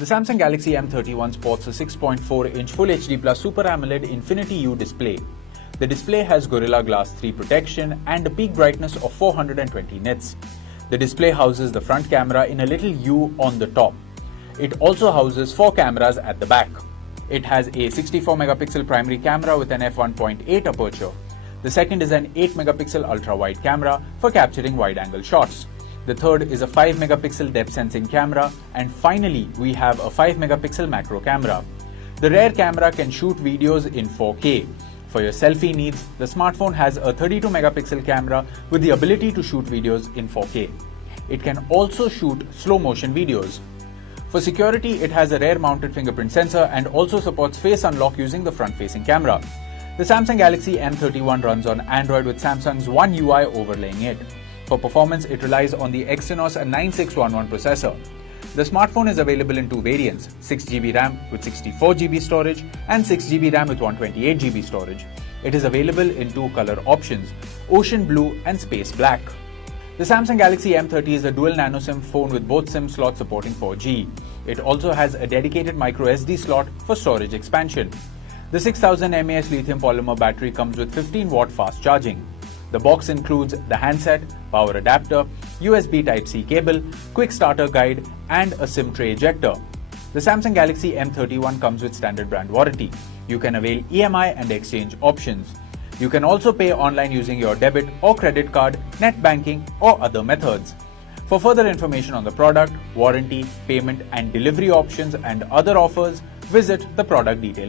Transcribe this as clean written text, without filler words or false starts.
The Samsung Galaxy M31 sports a 6.4-inch Full HD Plus Super AMOLED Infinity U display. The display has Gorilla Glass 3 protection and a peak brightness of 420 nits. The display houses the front camera in a little U on the top. It also houses 4 cameras at the back. It has a 64-megapixel primary camera with an f1.8 aperture. The second is an 8-megapixel ultra-wide camera for capturing wide-angle shots. The third is a 5-megapixel depth sensing camera, and finally we have a 5-megapixel macro camera. The rear camera can shoot videos in 4K. For your selfie needs, the smartphone has a 32-megapixel camera with the ability to shoot videos in 4K. It can also shoot slow-motion videos. For security, it has a rear-mounted fingerprint sensor and also supports face unlock using the front-facing camera. The Samsung Galaxy M31 runs on Android with Samsung's OneUI overlaying it. For performance, it relies on the Exynos 9611 processor. The smartphone is available in 2 variants, 6GB RAM with 64GB storage and 6GB RAM with 128GB storage. It is available in 2 color options, Ocean Blue and Space Black. The Samsung Galaxy M30 is a dual nano SIM phone with both SIM slots supporting 4G. It also has a dedicated microSD slot for storage expansion. The 6000 mAh lithium polymer battery comes with 15-watt fast charging. The box includes the handset, power adapter, USB Type-C cable, quick starter guide, and a SIM tray ejector. The Samsung Galaxy M31 comes with standard brand warranty. You can avail EMI and exchange options. You can also pay online using your debit or credit card, net banking, or other methods. For further information on the product, warranty, payment, and delivery options and other offers, visit the product detail page.